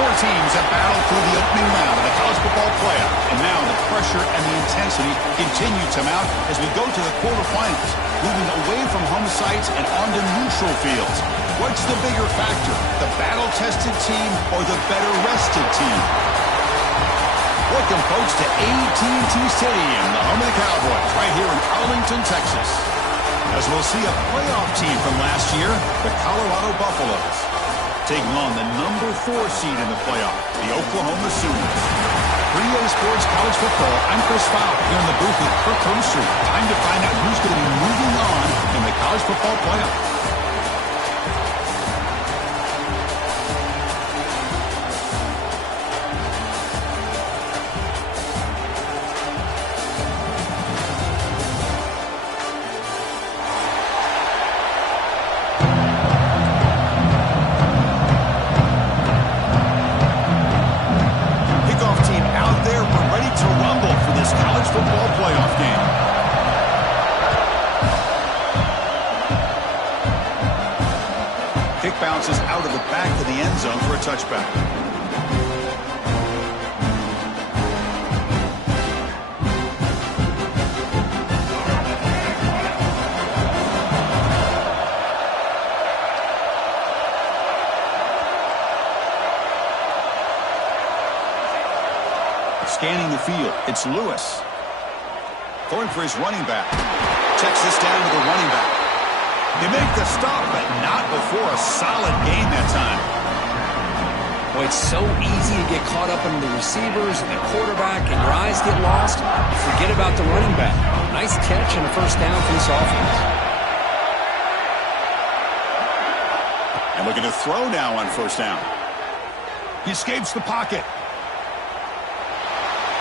Four teams have battled through the opening round of the college football playoff, and now the pressure and the intensity continue to mount as we go to the quarterfinals, moving away from home sites and onto neutral fields. What's the bigger factor, the battle-tested team or the better-rested team? Welcome, folks, to AT&T Stadium, the home of the Cowboys, right here in Arlington, Texas. As we'll see a playoff team from last year, the Colorado Buffaloes, taking on the number 4 seed in the playoff, the Oklahoma Sooners. For EA Sports College Football, I'm Chris Fowler here in the booth with Kirk Herbstreit. Time to find out who's going to be moving on in the college football playoff. Bounces out of the back of the end zone for a touchback. Scanning the field, it's Lewis. Going for his running back. Checks this down to the running back. They make the stop, but not before a solid gain that time. Boy, it's so easy to get caught up in the receivers and the quarterback, and your eyes get lost. You forget about the running back. Nice catch and a first down for this offense. And looking to throw now on first down. He escapes the pocket.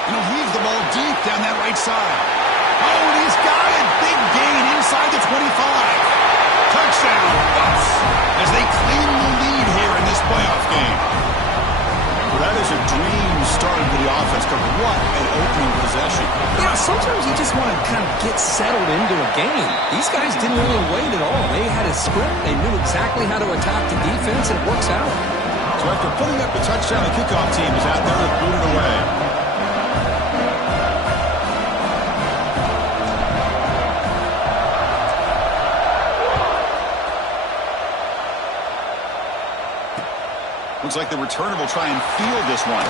And he'll heave the ball deep down that right side. Oh, and he's got it. Big gain inside the 25. Touchdown, Buffs, as they claim the lead here in this playoff game. Well, that is a dream start for the offense, but what an opening possession. Yeah, sometimes you just want to kind of get settled into a game. These guys didn't really wait at all. They had a script. They knew exactly how to attack the defense, and it works out. So after putting up the touchdown, the kickoff team is out there to boot it away. Looks like the returner will try and field this one.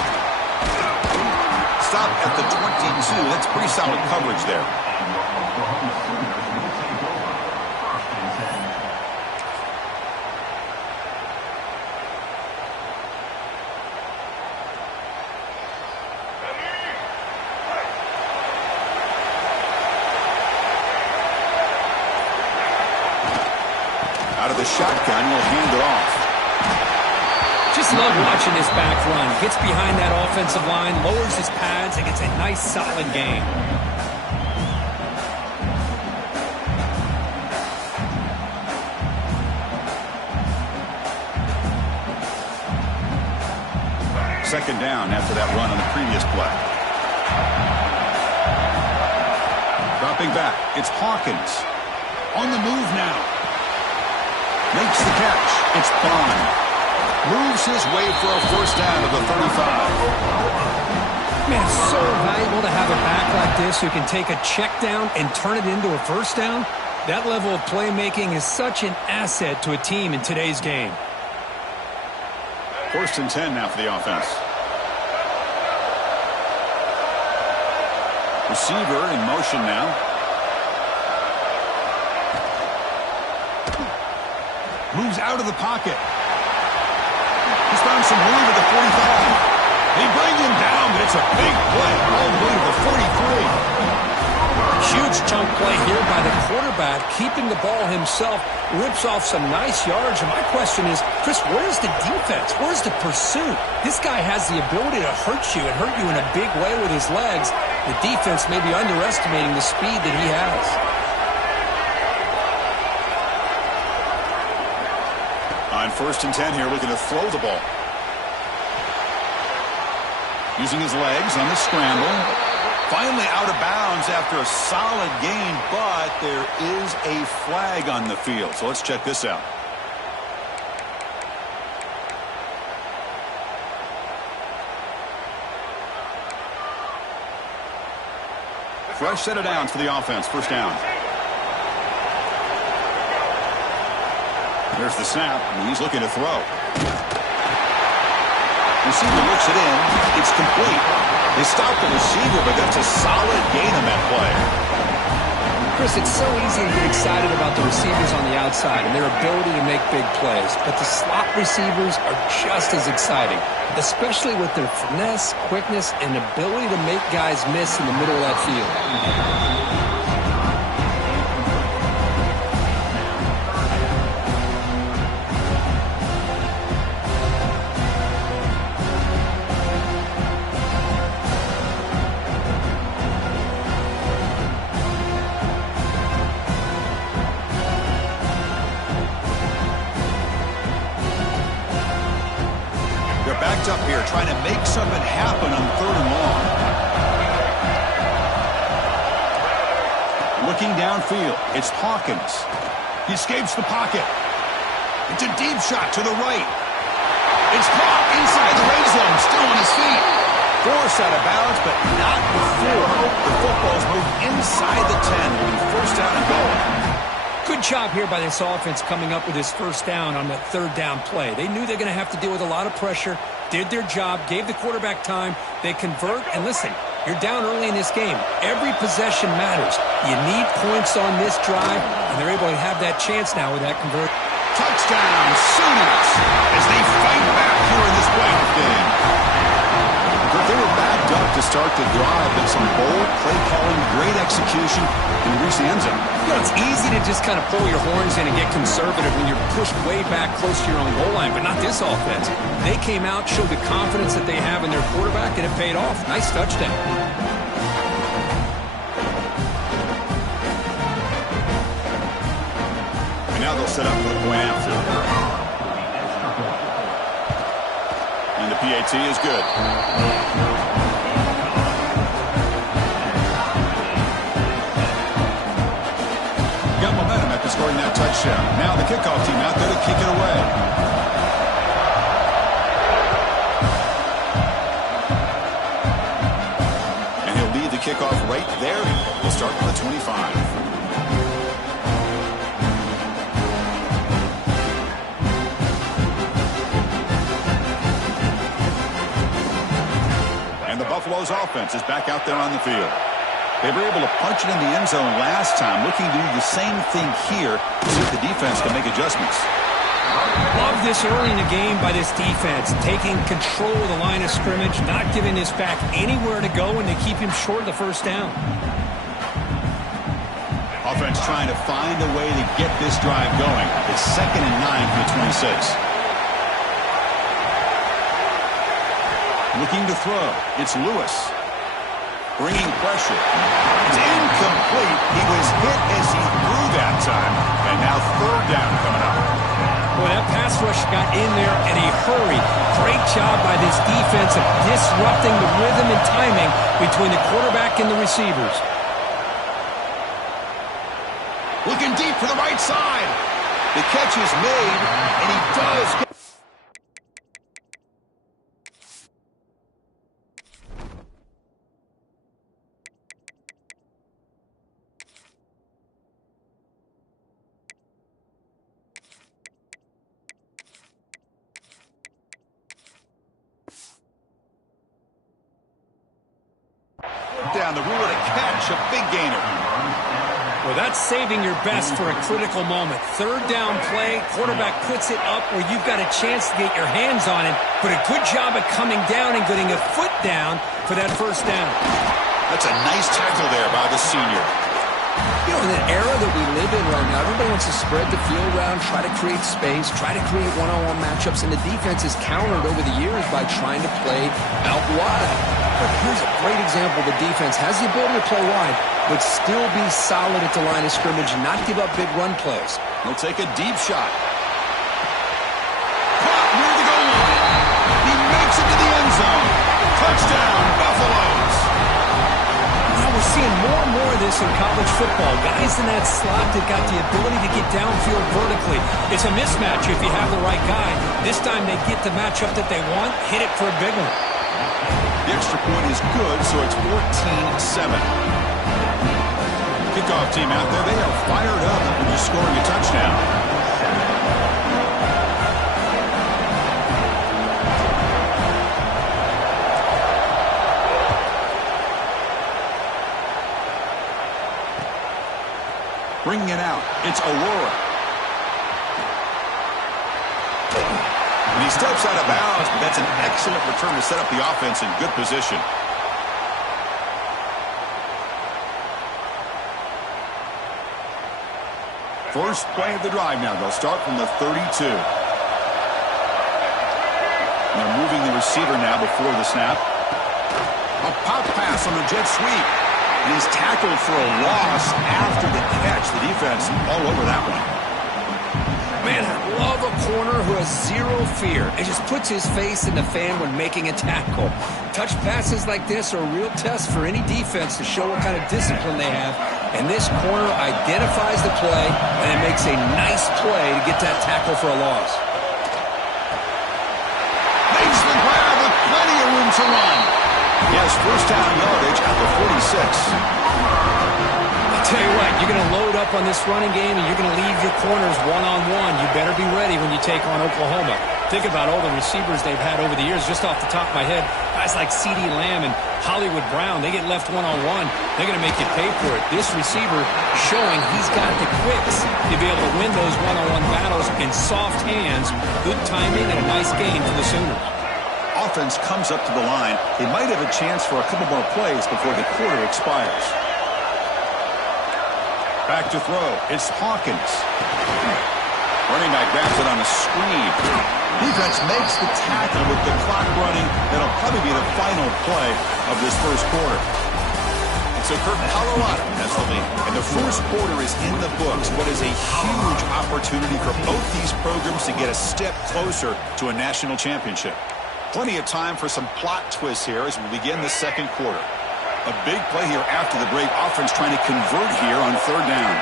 Stop at the 22. That's pretty solid coverage there. Out of the shotgun, he'll hand it off. Just love watching this back run. Gets behind that offensive line, lowers his pads, and gets a nice, solid gain. Second down after that run on the previous play. Dropping back, it's Hawkins. On the move now. Makes the catch. It's Bond. Moves his way for a first down of the 35. Man, it's so valuable to have a back like this who can take a check down and turn it into a first down. That level of playmaking is such an asset to a team in today's game. First and 10 now for the offense. Receiver in motion now. Moves out of the pocket. He's found some room at the 45. They bring him down, but it's a big play all the way to the 43. Huge chunk play here by the quarterback, keeping the ball himself, rips off some nice yards. And my question is, Chris, where's the defense? Where's the pursuit? This guy has the ability to hurt you and hurt you in a big way with his legs. The defense may be underestimating the speed that he has. On first and 10 here, looking to throw the ball. Using his legs on the scramble. Finally out of bounds after a solid gain, but there is a flag on the field. So let's check this out. Fresh set of downs for the offense. First down. There's the snap, and he's looking to throw. Receiver looks it in. It's complete. They stopped the receiver, but that's a solid gain on that play. Chris, it's so easy to get excited about the receivers on the outside and their ability to make big plays, but the slot receivers are just as exciting, especially with their finesse, quickness, and ability to make guys miss in the middle of that field. Up here trying to make something happen on 3rd and long. Looking downfield, it's Hawkins. He escapes the pocket. It's a deep shot to the right. It's caught inside the red zone, still on his feet. Forced out of bounds, but not before the football's moved inside the 10. Will be first down and goal. Good job here by this offense coming up with his first down on that 3rd down play. They knew they're going to have to deal with a lot of pressure, did their job, gave the quarterback time. They convert, and listen, you're down early in this game. Every possession matters. You need points on this drive, and they're able to have that chance now with that convert. Touchdown, Sooners, as they fight back here in this playoff game. They were backed up to start the drive, but some bold play calling, great execution, and reach the end zone. You know, it's easy to just kind of pull your horns in and get conservative when you're pushed way back close to your own goal line, but not this offense. They came out, showed the confidence that they have in their quarterback, and it paid off. Nice touchdown. And now they'll set up for the point after. And the PAT is good. Got momentum after scoring that touchdown. Now the kickoff team out there to kick it away. And he'll lead the kickoff right there. We'll start with the 25. Buffalo's offense is back out there on the field. They were able to punch it in the end zone last time, looking to do the same thing here to see if the defense can make adjustments. Love this early in the game by this defense, taking control of the line of scrimmage, not giving this back anywhere to go, and they keep him short of the first down. Offense trying to find a way to get this drive going. It's 2nd and 9 for the 26. Looking to throw. It's Lewis. Bringing pressure. It's incomplete. He was hit as he threw that time. And now 3rd down coming up. Boy, that pass rush got in there in a hurry. Great job by this defense of disrupting the rhythm and timing between the quarterback and the receivers. Looking deep for the right side. The catch is made, and he does get... down the rule to catch, a big gainer. Well, that's saving your best for a critical moment. 3rd down play, quarterback puts it up where you've got a chance to get your hands on it, but a good job of coming down and getting a foot down for that first down. That's a nice tackle there by the senior. You know, in the era that we live in right now, everybody wants to spread the field around, try to create space, try to create one-on-one matchups, and the defense is countered over the years by trying to play out wide. But here's a great example. The defense has the ability to play wide, but still be solid at the line of scrimmage and not give up big run plays. He'll take a deep shot. Caught near the goal line. He makes it to the end zone. Touchdown, Buffaloes. Now we're seeing more and more of this in college football. Guys in that slot that got the ability to get downfield vertically. It's a mismatch if you have the right guy. This time they get the matchup that they want, hit it for a big one. The extra point is good, so it's 14-7. Kickoff team out there, they are fired up after just scoring a touchdown. Bringing it out, it's Aurora. And he steps out of bounds, but that's an excellent return to set up the offense in good position. First play of the drive now. They'll start from the 32. And they're moving the receiver now before the snap. A pop pass on the jet sweep. And he's tackled for a loss after the catch. The defense all over that one. Man, I love a corner who has zero fear and just puts his face in the fan when making a tackle. Touch passes like this are a real test for any defense to show what kind of discipline they have. And this corner identifies the play, and it makes a nice play to get that tackle for a loss. Makes the grab with plenty of room to run. He has first down yardage at the 46. Tell you what, you're going to load up on this running game and you're going to leave your corners one-on-one. You better be ready when you take on Oklahoma. Think about all the receivers they've had over the years. Just off the top of my head, guys like CeeDee Lamb and Hollywood Brown, they get left one-on-one. They're going to make you pay for it. This receiver showing he's got the quicks to be able to win those one-on-one battles in soft hands. Good timing and a nice gain for the Sooners. Offense comes up to the line. They might have a chance for a couple more plays before the quarter expires. Back to throw. It's Hawkins. Running back grabs it on a screen. Defense makes the tackle with the clock running. That'll probably be the final play of this first quarter. And so, Kurt, Colorado has the lead. And the first quarter is in the books. What is a huge opportunity for both these programs to get a step closer to a national championship. Plenty of time for some plot twists here as we begin the second quarter. A big play here after the break. Offense trying to convert here on third down.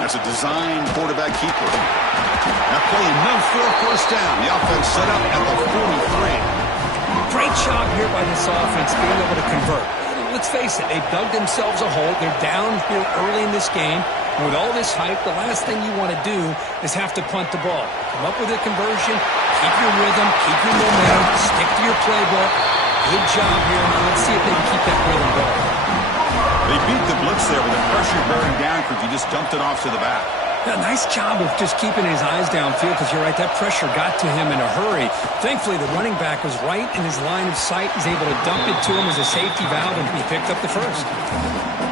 That's a design quarterback keeper. That play enough for a first down. The offense set up at the 43. Great job here by this offense being able to convert. Let's face it, they've dug themselves a hole. They're down here early in this game. And with all this hype, the last thing you want to do is have to punt the ball. Come up with a conversion, keep your rhythm, keep your momentum, stick to your playbook. Good job here. Now let's see if they can keep that rhythm going. They beat the blitz there with the pressure bearing down because he just dumped it off to the back. Yeah, nice job of just keeping his eyes downfield because you're right, that pressure got to him in a hurry. Thankfully, the running back was right in his line of sight. He's able to dump it to him as a safety valve, and he picked up the first.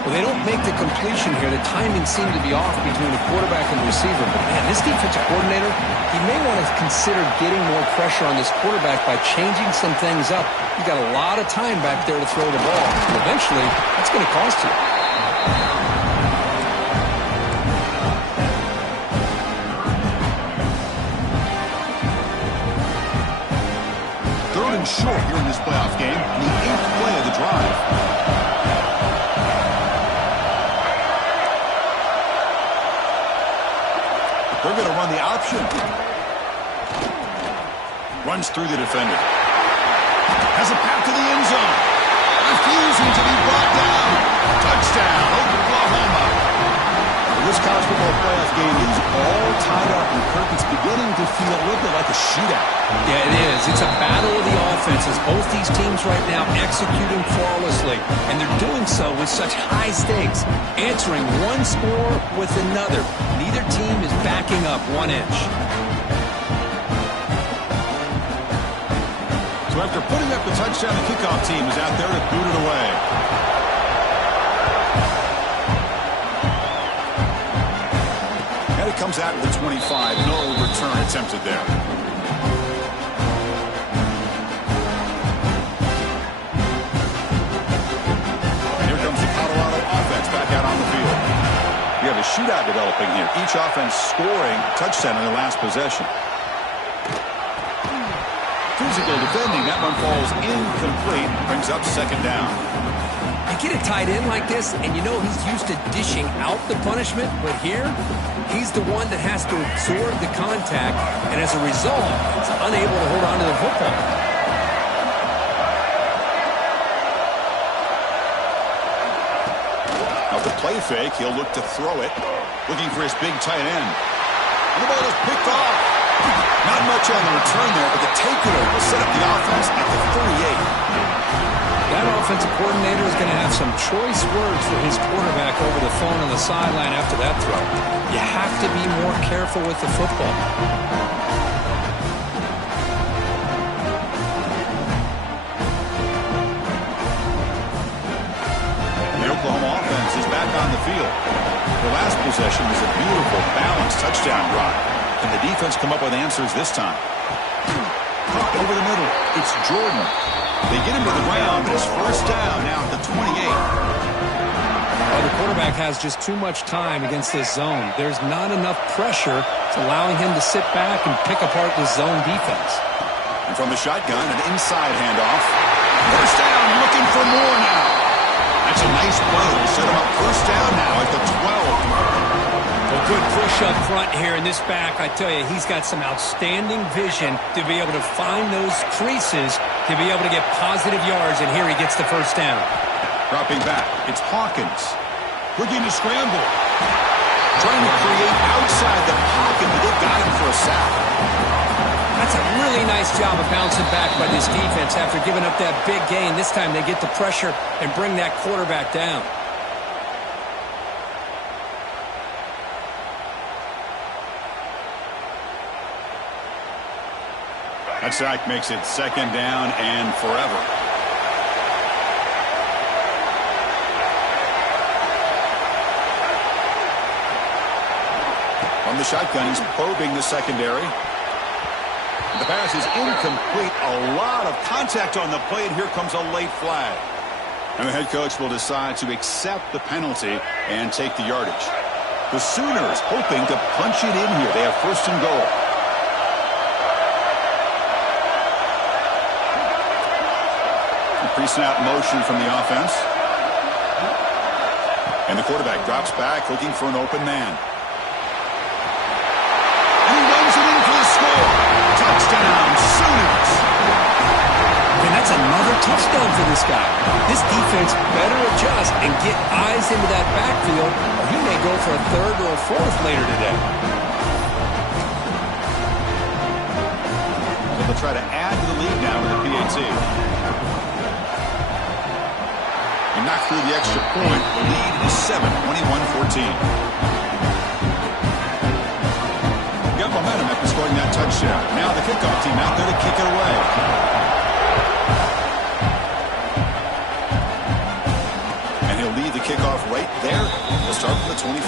Well, they don't make the completion here. The timing seemed to be off between the quarterback and the receiver. But, man, this defensive coordinator, he may want to consider getting more pressure on this quarterback by changing some things up. He's got a lot of time back there to throw the ball. And eventually, that's going to cost you. Third and short here in this playoff game. The 8th play of the drive. They're going to run the option. Runs through the defender. Has a path to the end zone. Refusing to be brought down. Touchdown, Oklahoma. This college football playoff game is all tied up, and Kirk, it's beginning to feel a little bit like a shootout. Yeah, it is. It's a battle of the offenses. Both these teams right now executing flawlessly, and they're doing so with such high stakes, answering one score with another. Neither team is backing up 1 inch. So after putting up the touchdown, the kickoff team is out there to boot it away. And it comes out to the 25. No return attempted there. And here comes the Colorado offense back out on the field. We have a shootout developing here. Each offense scoring a touchdown in their last possession. Physical defending. That one falls incomplete. Brings up second down. You get a tight end like this, and you know he's used to dishing out the punishment, but here, he's the one that has to absorb the contact, and as a result, he's unable to hold on to the football. Now the play fake, he'll look to throw it, looking for his big tight end. And the ball is picked off. Not much on the return there, but the takeaway will set up the offense at the 38. That offensive coordinator is going to have some choice words for his quarterback over the phone on the sideline after that throw. You have to be more careful with the football. The Oklahoma offense is back on the field. The last possession was a beautiful, balanced touchdown drive. And the defense come up with answers this time. Over the middle, it's Jordan. They get him to the ground, but it's first down now at the 28. Well, the quarterback has just too much time against this zone. There's not enough pressure. It's allowing him to sit back and pick apart the zone defense. And from the shotgun, an inside handoff. First down, looking for more now. That's a nice play to set him up first down now at the 12. A good push up front here in this back. I tell you, he's got some outstanding vision to be able to find those creases, to be able to get positive yards, and here he gets the first down. Dropping back, it's Hawkins. Looking to scramble. Trying to create outside the pocket, but they got him for a sack. That's a really nice job of bouncing back by this defense after giving up that big gain. This time they get the pressure and bring that quarterback down. That sack makes it second down and forever. From the shotgun, he's probing the secondary. The pass is incomplete. A lot of contact on the play, and here comes a late flag. And the head coach will decide to accept the penalty and take the yardage. The Sooners hoping to punch it in here. They have first and goal. Pre-snap motion from the offense. And the quarterback drops back looking for an open man. And he runs it in for the score. Touchdown, Sooners. And that's another touchdown for this guy. This defense better adjust and get eyes into that backfield, or he may go for a third or a fourth later today. So they'll try to add to the lead now with the PAT. Knocked through the extra point. The lead is 7, 21-14. Got momentum after scoring that touchdown. Now the kickoff team out there to kick it away. And he'll lead the kickoff right there. He'll start from the 25.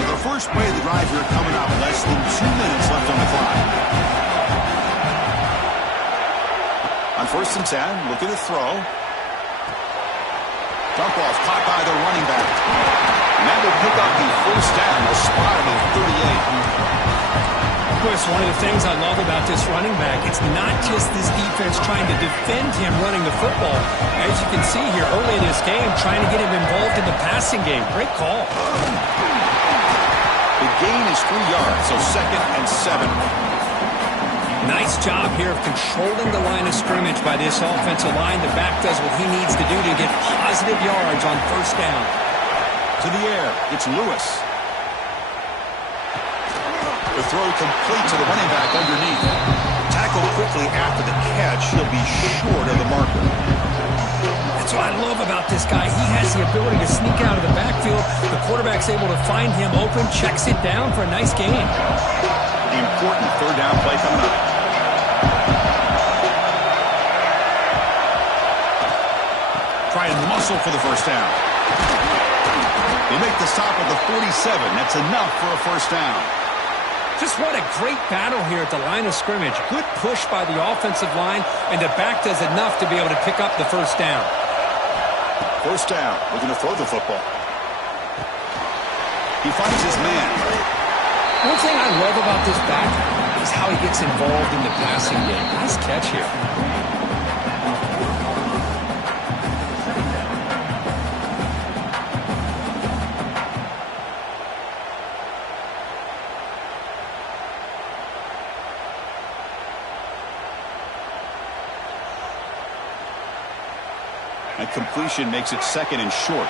So the first play of the drive here coming up. Less than 2 minutes left on the clock. On first and 10, looking to throw. Dump off, caught by the running back. And that will pick up the first down. A spot at the 38. Chris, one of the things I love about this running back, it's not just this defense trying to defend him running the football. As you can see here early in this game, trying to get him involved in the passing game. Great call. The gain is 3 yards, so second and 7. Nice job here of controlling the line of scrimmage by this offensive line. The back does what he needs to do to get positive yards on first down. To the air, it's Lewis. The throw complete to the running back underneath. Tackled quickly after the catch. He'll be short of the marker. That's what I love about this guy. He has the ability to sneak out of the backfield. The quarterback's able to find him open, checks it down for a nice gain. Important third down play coming up. Try and muscle for the first down. They make the stop at the 47. That's enough for a first down. Just what a great battle here at the line of scrimmage. Good push by the offensive line, and the back does enough to be able to pick up the first down. First down. Looking to throw the football. He finds his man. One thing I love about this back is how he gets involved in the passing game. Nice catch here. That completion makes it second and short.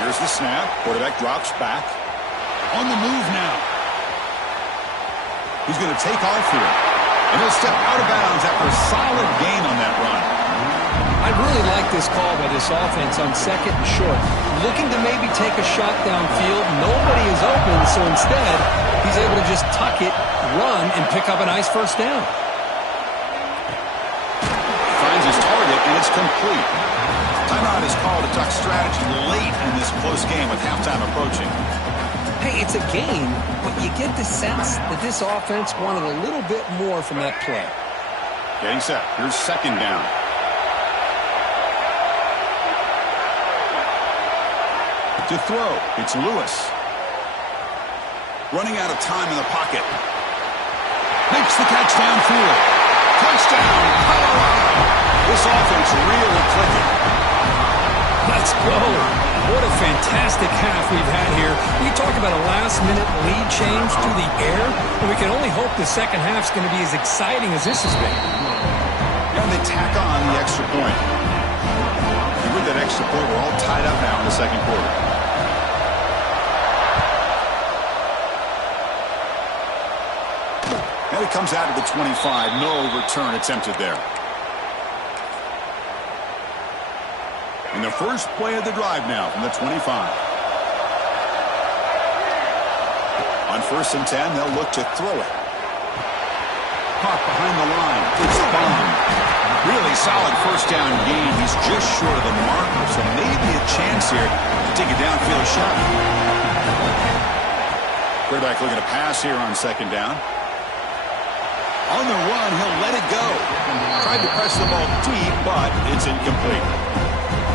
Here's the snap. Quarterback drops back. On the move now. He's going to take off here. And he'll step out of bounds after a solid gain on that run. I really like this call by this offense on second and short. Looking to maybe take a shot downfield. Nobody is open, so instead, he's able to just tuck it, run, and pick up a nice first down. Finds his target, and it's complete. Timeout is called to talk strategy late in this close game with halftime approaching. Hey, it's a game, but you get the sense that this offense wanted a little bit more from that play. Getting set. Here's second down. To throw, it's Lewis. Running out of time in the pocket. Makes the catch downfield. Touchdown, Colorado. This offense really clicking. Let's go. What a fantastic half we've had here. We talk about a last-minute lead change through the air, and we can only hope the second half's going to be as exciting as this has been. And they tack on the extra point. And with that extra point, we're all tied up now in the second quarter. And it comes out to the 25. No return attempted there. And the first play of the drive now from the 25. On 1st and 10, they'll look to throw it. Caught behind the line. It's bombed. Really solid first down gain. He's just short of the marker, so maybe a chance here to take a downfield shot. Quarterback looking to pass here on second down. On the run, he'll let it go. Tried to press the ball deep, but it's incomplete.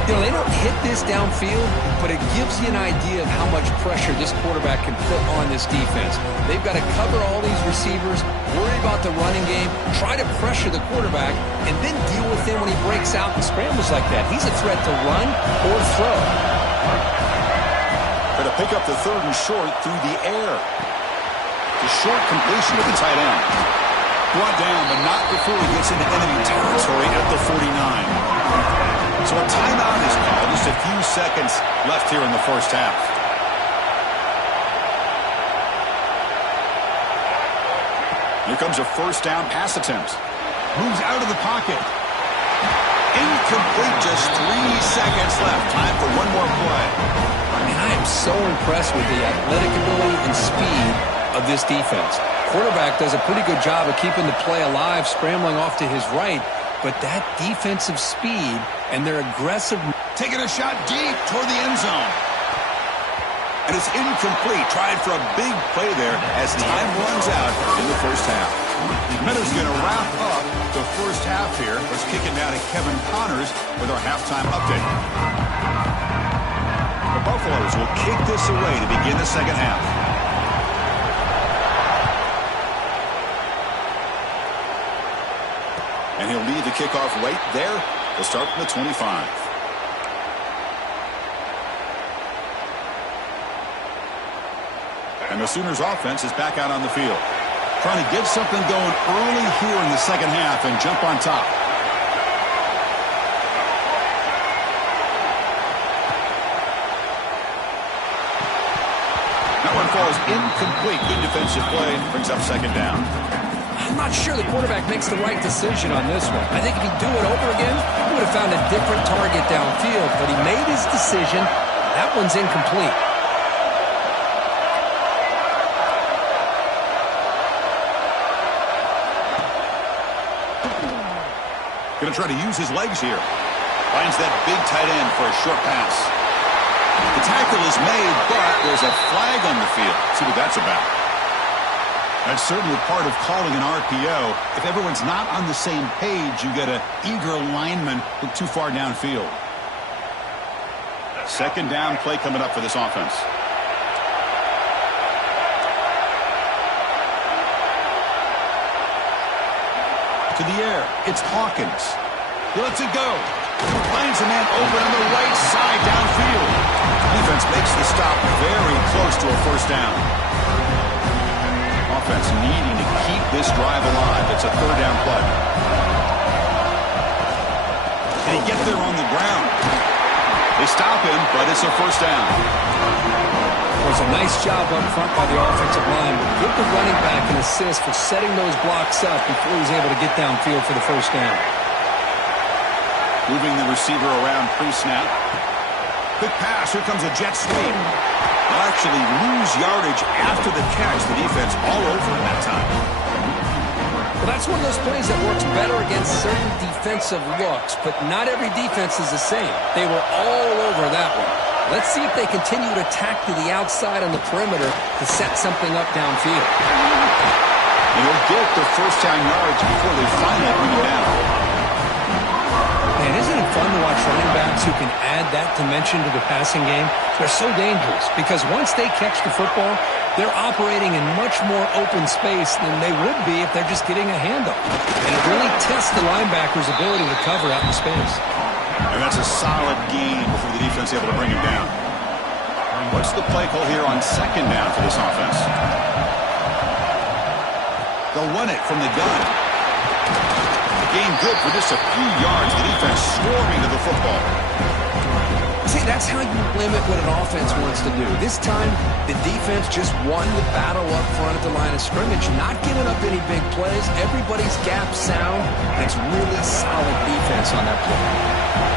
You know, they don't hit this downfield, but it gives you an idea of how much pressure this quarterback can put on this defense. They've got to cover all these receivers, worry about the running game, try to pressure the quarterback, and then deal with him when he breaks out and scrambles like that. He's a threat to run or throw. Going to pick up the 3rd and short through the air. The short completion to the tight end. Brought down, but not before he gets into enemy territory at the 49. So a timeout is called. Just a few seconds left here in the first half. Here comes a first down pass attempt. Moves out of the pocket. Incomplete. Just 3 seconds left. Time for one more play. And I am so impressed with the athletic ability and speed of this defense. Quarterback does a pretty good job of keeping the play alive, scrambling off to his right. But that defensive speed and their aggressive... Taking a shot deep toward the end zone. And it's incomplete. Tried for a big play there as time runs out in the first half. Meadows going to wrap up the first half here. Let's kick it now to Kevin Connors with our halftime update. The Buffaloes will kick this away to begin the second half. And he'll lead the kickoff right there. He'll start from the 25. And the Sooners offense is back out on the field. Trying to get something going early here in the second half and jump on top. That one falls incomplete. Good defensive play. Brings up second down. I'm not sure the quarterback makes the right decision on this one. I think if he'd do it over again, he would have found a different target downfield, but he made his decision. That one's incomplete. Going to try to use his legs here. Finds that big tight end for a short pass. The tackle is made, but there's a flag on the field. See what that's about. That's certainly part of calling an RPO. If everyone's not on the same page, you get an eager lineman look too far downfield. Second down play coming up for this offense. To the air, it's Hawkins. He lets it go. Finds a man open on the right side downfield. Defense makes the stop very close to a first down. offense needing to keep this drive alive. It's a third down play. And he gets there on the ground. They stop him, but it's a first down. It was a nice job up front by the offensive line, but give the running back an assist for setting those blocks up before he's able to get downfield for the first down. Moving the receiver around pre-snap. Quick pass. Here comes a jet sweep. They'll actually lose yardage after the catch. The defense all over him that time. Well, that's one of those plays that works better against certain defensive looks, but not every defense is the same. They were all over that one. Let's see if they continue to attack to the outside on the perimeter to set something up downfield. And he'll get the first down yards before they finally bring him down. Man, isn't it fun to watch running backs who can add that dimension to the passing game? They're so dangerous because once they catch the football, they're operating in much more open space than they would be if they're just getting a handoff. And it really tests the linebacker's ability to cover out in space. And that's a solid gain before the defense is able to bring him down. What's the play call here on second down for this offense? They'll run it from the gun. The gain good for just a few yards. The defense swarming to the football. See, that's how you limit what an offense wants to do. This time, the defense just won the battle up front at the line of scrimmage, not giving up any big plays. Everybody's gap sound, and it's really solid defense on that play.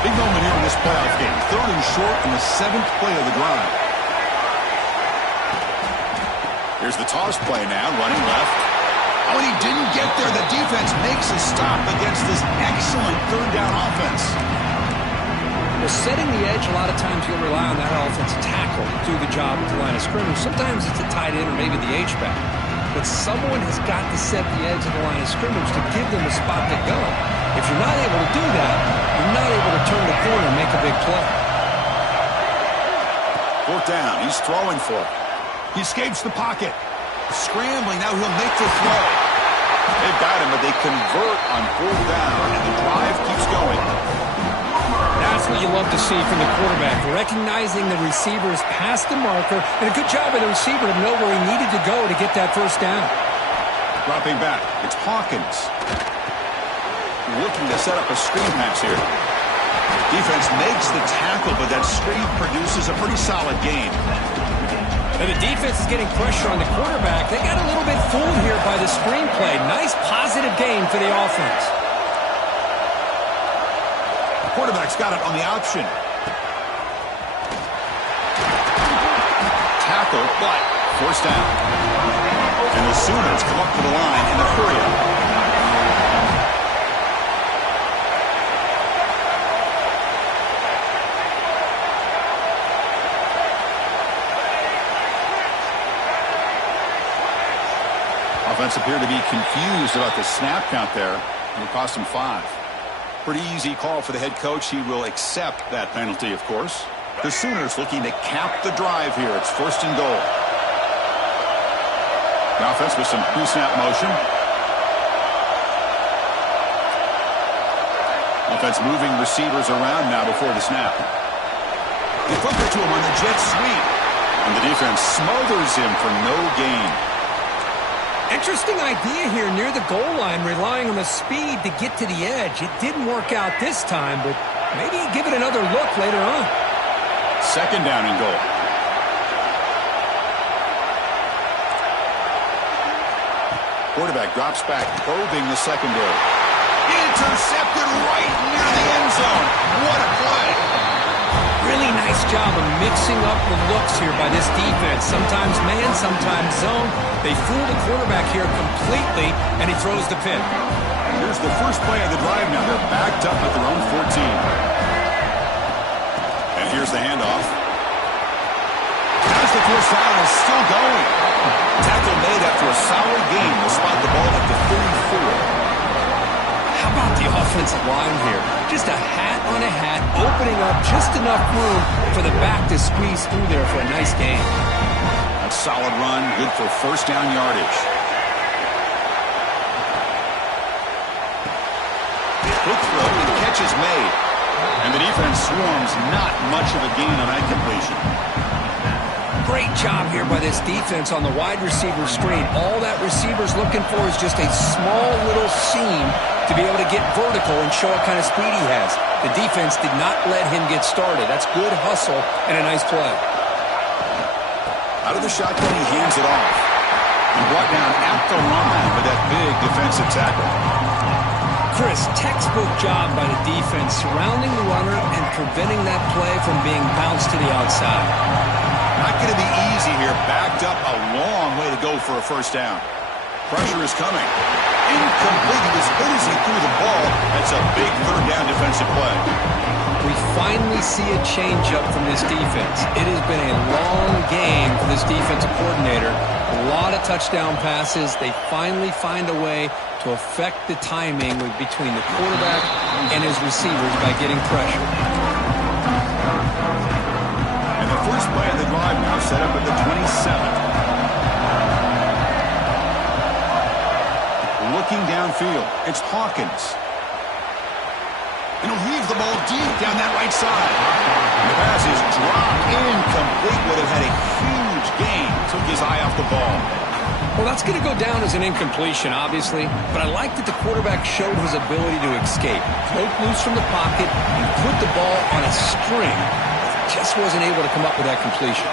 Big moment here in this playoff game. Third and short in the 7th play of the drive. Here's the toss play now, running left. Oh, and he didn't get there. The defense makes a stop against this excellent third down offense. Well, setting the edge, a lot of times you'll rely on that offensive tackle to do the job at the line of scrimmage. Sometimes it's a tight end or maybe the H-back. But someone has got to set the edge of the line of scrimmage to give them a spot to go. If you're not able to do that, you're not able to turn the corner and make a big play. Fourth down. He's throwing for it. He escapes the pocket. Scrambling. Now he'll make the throw. They've got him, but they convert on fourth down, and the drive keeps going. That's what you love to see from the quarterback, recognizing the receiver's past the marker, and a good job of the receiver to know where he needed to go to get that first down. Dropping back, it's Hawkins. Looking to set up a screen pass here. Defense makes the tackle, but that screen produces a pretty solid gain. And the defense is getting pressure on the quarterback. They got a little bit fooled here by the screen play. Nice positive gain for the offense. Quarterback's got it on the option. Tackle, but forced down. And the Sooners come up to the line in the hurry-up. Offense appeared to be confused about the snap count there. And it cost him 5. Pretty easy call for the head coach. He will accept that penalty, of course. The Sooners looking to cap the drive here. It's first and goal. The offense with some pre-snap motion. Offense moving receivers around now before the snap. They flip it to him on the jet sweep. And the defense smothers him for no gain. Interesting idea here near the goal line, relying on the speed to get to the edge. It didn't work out this time, but maybe give it another look later on. Second down and goal. Quarterback drops back, probing the secondary. Intercepted right near the end zone. What a play. Really nice job of mixing up the looks here by this defense. Sometimes man, sometimes zone. They fool the quarterback here completely, and he throws the pick. Here's the first play of the drive now. They're backed up at their own 14. And here's the handoff. As the first down is still going. Tackle made after a solid gain. They'll spot the ball at the 34. How about the offensive line here? Just a hat on a hat, opening up just enough room for the back to squeeze through there for a nice gain. A solid run, good for first down yardage. Quick throw, and the catch is made. And the defense swarms, not much of a gain on that completion. Great job here by this defense on the wide receiver screen. All that receiver's looking for is just a small little seam to be able to get vertical and show what kind of speed he has. The defense did not let him get started. That's good hustle and a nice play. Out of the shotgun, he hands it off. And brought down at the line with that big defensive tackle. Chris, textbook job by the defense surrounding the runner and preventing that play from being bounced to the outside. Not going to be easy here. Backed up a long way to go for a first down. Pressure is coming. Incomplete. As good as he threw the ball, that's a big third down defensive play. We finally see a change-up from this defense. It has been a long game for this defensive coordinator. A lot of touchdown passes. They finally find a way to affect the timing between the quarterback and his receivers by getting pressure. And the first play of the drive now set up at the 27. Looking downfield, it's Hawkins. And he'll heave the ball deep down that right side. And the pass is dropped incomplete. Would have had a huge gain. Took his eye off the ball. Well, that's going to go down as an incompletion, obviously. But I like that the quarterback showed his ability to escape. Broke loose from the pocket and put the ball on a string. Just wasn't able to come up with that completion.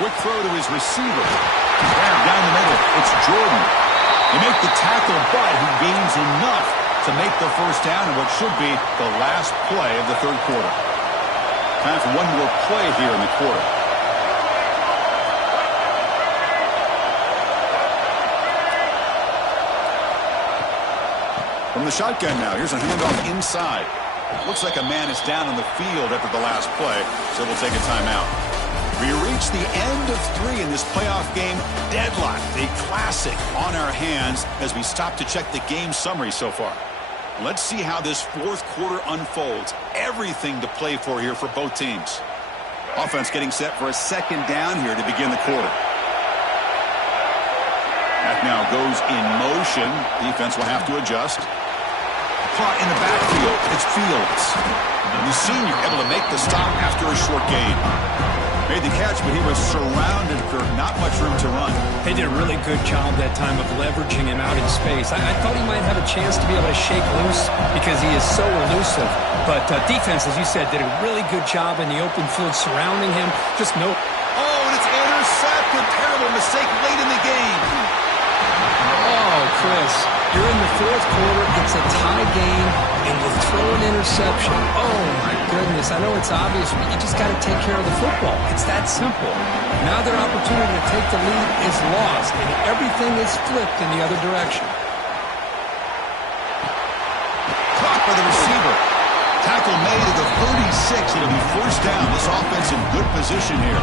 Quick throw to his receiver. Down the middle, it's Jordan. They make the tackle, but he gains enough to make the first down in what should be the last play of the third quarter. Time for one more play here in the quarter. From the shotgun now, here's a handoff inside. Looks like a man is down on the field after the last play, so we'll take a timeout. We reach the end of 3 in this playoff game. Deadlocked, a classic on our hands as we stop to check the game summary so far. Let's see how this fourth quarter unfolds. Everything to play for here for both teams. Offense getting set for a second down here to begin the quarter. That now goes in motion. Defense will have to adjust. Caught in the backfield. It's Fields. And the senior able to make the stop after a short gain. Made the catch, but he was surrounded for not much room to run. They did a really good job that time of leveraging him out in space. I thought he might have a chance to be able to shake loose because he is so elusive. But defense, as you said, did a really good job in the open field surrounding him. Just no... Oh, and it's intercepted. Terrible mistake late in the game. Oh, Chris, you're in the fourth quarter. It's a tie game, and you throw an interception. Oh, my goodness. I know it's obvious, but you just got to take care of the football. It's that simple. Now their opportunity to take the lead is lost, and everything is flipped in the other direction. Caught by the receiver. Tackle made at the 36. It'll be first down. This offense in good position here.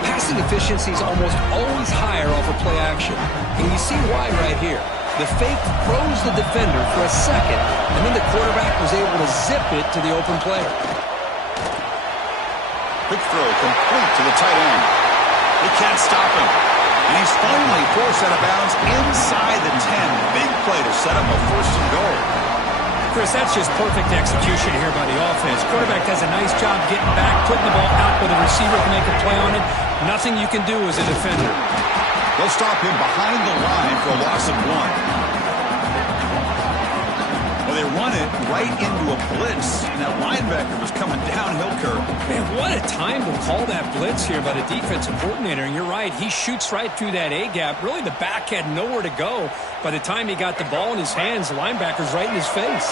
Passing efficiency is almost always higher off of play action. And you see why right here. The fake throws the defender for a second, and then the quarterback was able to zip it to the open player. Quick throw complete to the tight end. They can't stop him. And he's finally forced out of bounds inside the 10. Big play to set up a first and goal. Chris, that's just perfect execution here by the offense. Quarterback does a nice job getting back, putting the ball out where the receiver can make a play on it. Nothing you can do as a defender. They'll stop him behind the line for a loss of 1. Well, they run it right into a blitz, and that linebacker was coming downhill curve. Man, what a time to call that blitz here by the defensive coordinator. And you're right, he shoots right through that A-gap. Really, the back had nowhere to go. By the time he got the ball in his hands, the linebacker's right in his face.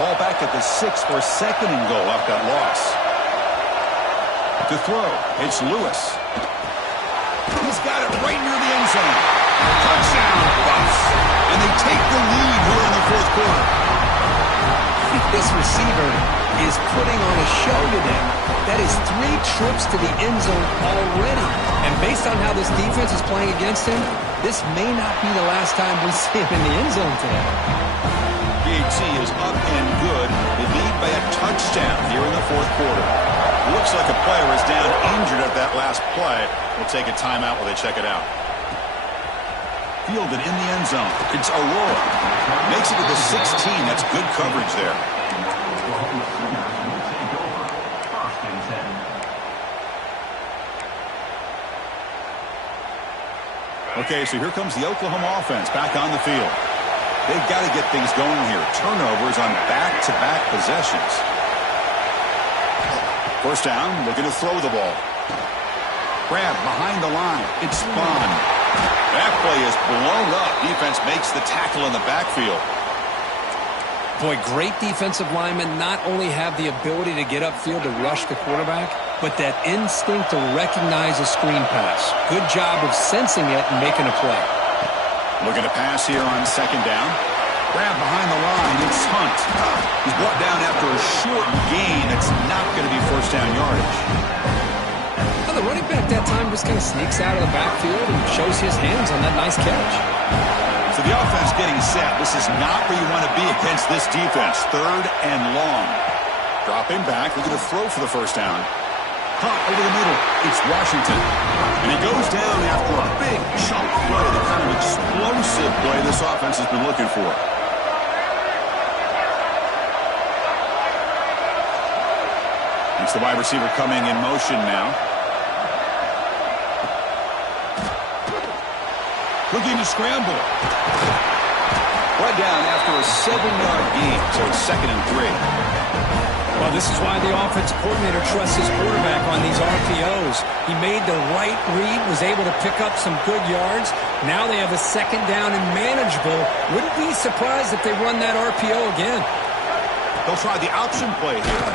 Ball back at the 6 for a second and goal off that loss. To throw, it's Lewis. He's got it right near the end zone. Touchdown, Bucks. And they take the lead here in the fourth quarter. This receiver is putting on a show today. That is 3 trips to the end zone already. And based on how this defense is playing against him, this may not be the last time we see him in the end zone today. BHC is up and good. They lead by a touchdown here in the fourth quarter. Looks like a player is down injured at that last play. We'll take a timeout while they check it out. Fielded in the end zone. It's Aurora. Makes it to the 16. That's good coverage there. Okay, so here comes the Oklahoma offense back on the field. They've got to get things going here. Turnovers on back-to-back possessions. First down, looking to throw the ball. Grab behind the line. It's spun. That play is blown up. Defense makes the tackle in the backfield. Boy, great defensive linemen not only have the ability to get upfield to rush the quarterback, but that instinct to recognize a screen pass. Good job of sensing it and making a play. Looking to pass here on second down. Grab behind the line. It's Hunt. He's brought down after a short gain. That's not going to be first down yardage. Well, the running back that time just kind of sneaks out of the backfield and shows his hands on that nice catch. So the offense getting set. This is not where you want to be against this defense. Third and long. Dropping back. Looking to throw for the first down. Hunt over the middle. It's Washington. And he goes down after a big chunk play, the kind of explosive play this offense has been looking for. It's the wide receiver coming in motion now. Looking to scramble. Brought down after a 7-yard gain, so it's 2nd and 3. Well, this is why the offensive coordinator trusts his quarterback on these RPOs. He made the right read, was able to pick up some good yards. Now they have a second down and manageable. Wouldn't be surprised if they run that RPO again. They'll try the option play here.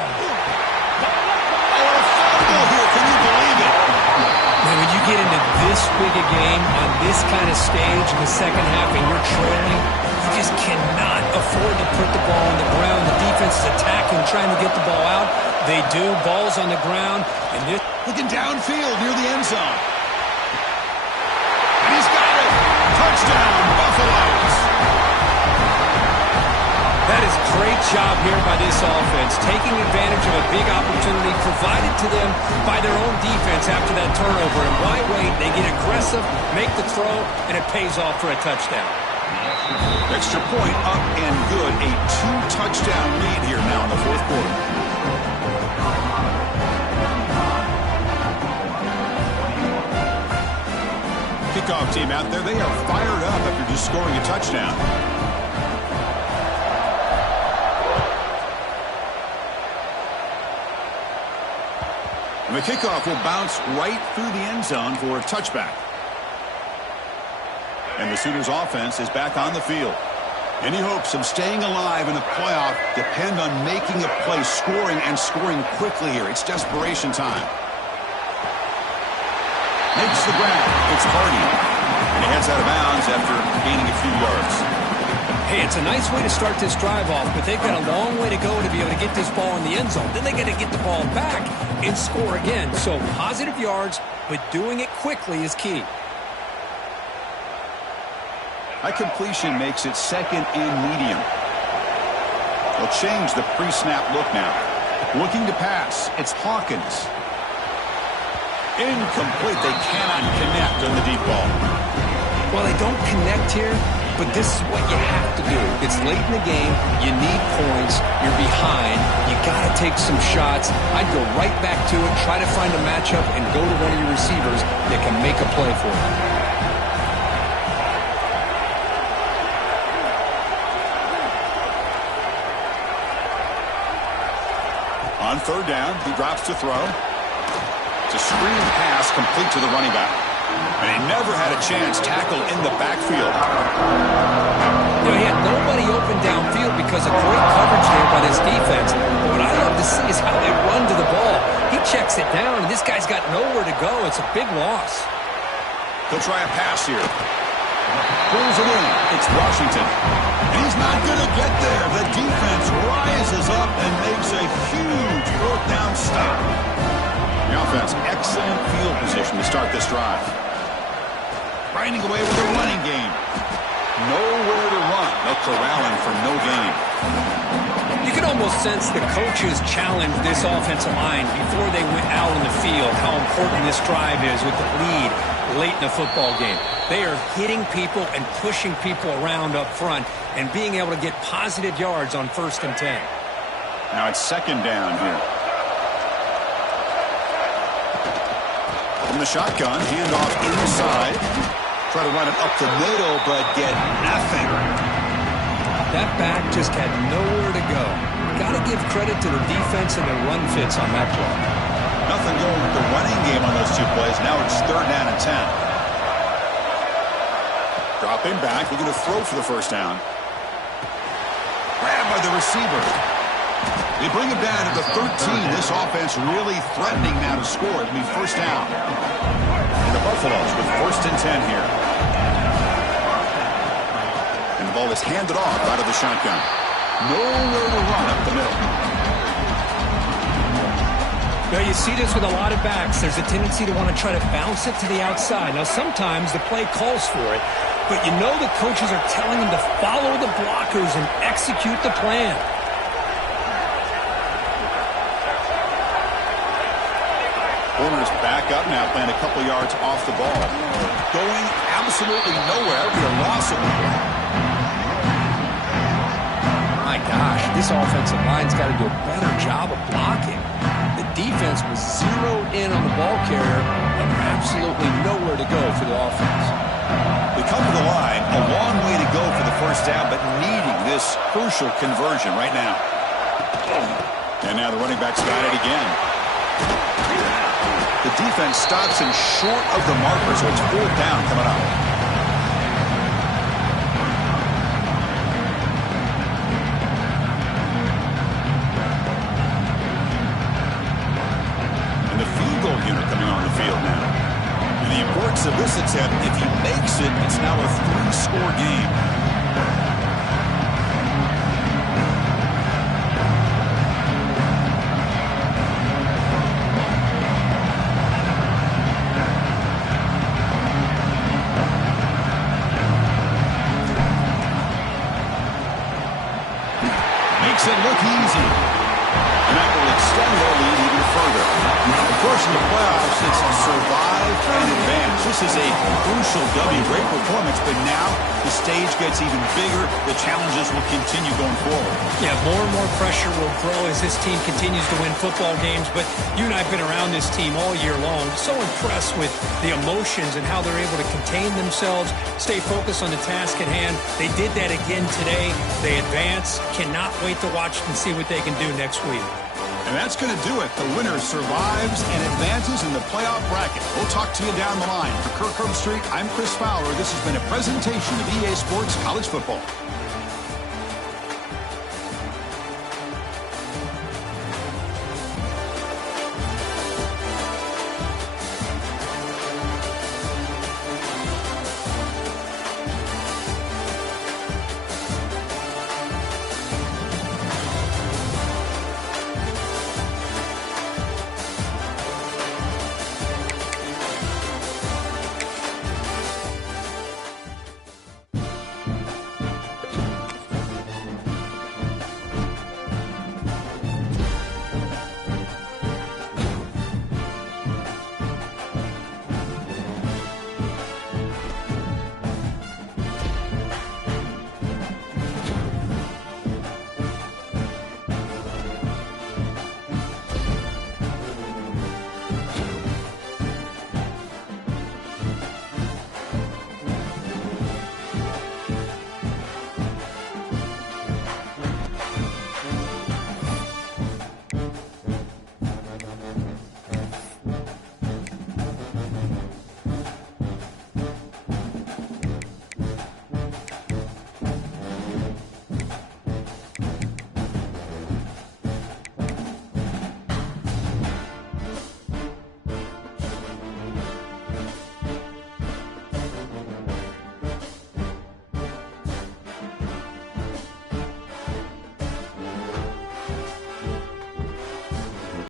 Oh, a fumble here. Can you believe it? Man, when you get into this big a game on this kind of stage in the second half and you're trailing, you just cannot afford to put the ball on the ground. The defense is attacking, trying to get the ball out. They do. Ball's on the ground. And this looking downfield near the end zone. And he's got it. Touchdown, Buffaloes. That is great job here by this offense, taking advantage of a big opportunity provided to them by their own defense after that turnover. And why wait? They get aggressive, make the throw, and it pays off for a touchdown. Extra point up and good. A 2-touchdown lead here now in the fourth quarter. Kickoff team out there, they are fired up after just scoring a touchdown. And the kickoff will bounce right through the end zone for a touchback. And the Sooners offense is back on the field. Any hopes of staying alive in the playoff depend on making a play, scoring and scoring quickly here. It's desperation time. Makes the grab. It's Hardy. And he heads out of bounds after gaining a few yards. Hey, it's a nice way to start this drive off, but they've got a long way to go to be able to get this ball in the end zone. Then they got to get the ball back and score again. So positive yards, but doing it quickly is key. That completion makes it 2nd and medium. They'll change the pre-snap look now. Looking to pass. It's Hawkins. Incomplete. They cannot connect on the deep ball. Well, they don't connect here, but this is what you have to do. It's late in the game. You need points. You're behind. You got to take some shots. I'd go right back to it, try to find a matchup, and go to one of your receivers that can make a play for you. On third down, he drops to throw. It's a screen pass complete to the running back. And he never had a chance tackled in the backfield. You know, he had nobody open downfield because of great coverage there by this defense. But what I love to see is how they run to the ball. He checks it down, and this guy's got nowhere to go. It's a big loss. He'll try a pass here. Pulls it in. It's Washington. And he's not going to get there. The defense rises up and makes a huge fourth down stop. The offense, excellent field position to start this drive. Grinding away with a running game. Nowhere to run. They'll corral him for no gain. You can almost sense the coaches challenge this offensive line before they went out on the field, how important this drive is with the lead late in the football game. They are hitting people and pushing people around up front and being able to get positive yards on 1st and 10. Now it's 2nd down here. From the shotgun, handoff inside. Try to run it up the middle, but get nothing. That back just had nowhere to go. Got to give credit to the defense and the run fits on that play. Nothing going with the running game on those two plays. Now it's 3rd down and 10. Dropping back. We're going to throw for the first down. Grabbed by the receiver. They bring it down to the 13. This offense really threatening now to score. It'll be first down. And the Buffaloes with 1st and 10 here. And the ball is handed off out of the shotgun. Nowhere to run up the middle. Now, you see this with a lot of backs. There's a tendency to want to try to bounce it to the outside. Now, sometimes the play calls for it, but you know the coaches are telling them to follow the blockers and execute the plan. Corners back up now, playing a couple yards off the ball. Going absolutely nowhere. It'll be a loss of the play. My gosh, this offensive line's got to do a better job of blocking. The defense was zeroed in on the ball carrier and absolutely nowhere to go for the offense. They come to the line, a long way to go for the first down, but needing this crucial conversion right now. And now the running back's got it again. The defense stops him short of the marker, so it's 4th down coming up. And the field goal unit coming on the field now. And the importance of this attempt, if he makes it, it's now a 3-score game. It look easy. And that will extend their lead even further. Of course, in the playoffs, it's survive and advance. This is a crucial W. Great performance, but now the stage gets even bigger. The challenges will continue going forward. Yeah, more and more pressure will grow as this team continues to win football games. But you and I have been around this team all year long. So impressed with the emotions and how they're able to contain themselves, stay focused on the task at hand. They did that again today. They advance. Cannot wait to watch and see what they can do next week. And that's going to do it. The winner survives and advances in the playoff bracket. We'll talk to you down the line. For Kirk Herbstreit, I'm Chris Fowler. This has been a presentation of EA Sports College Football.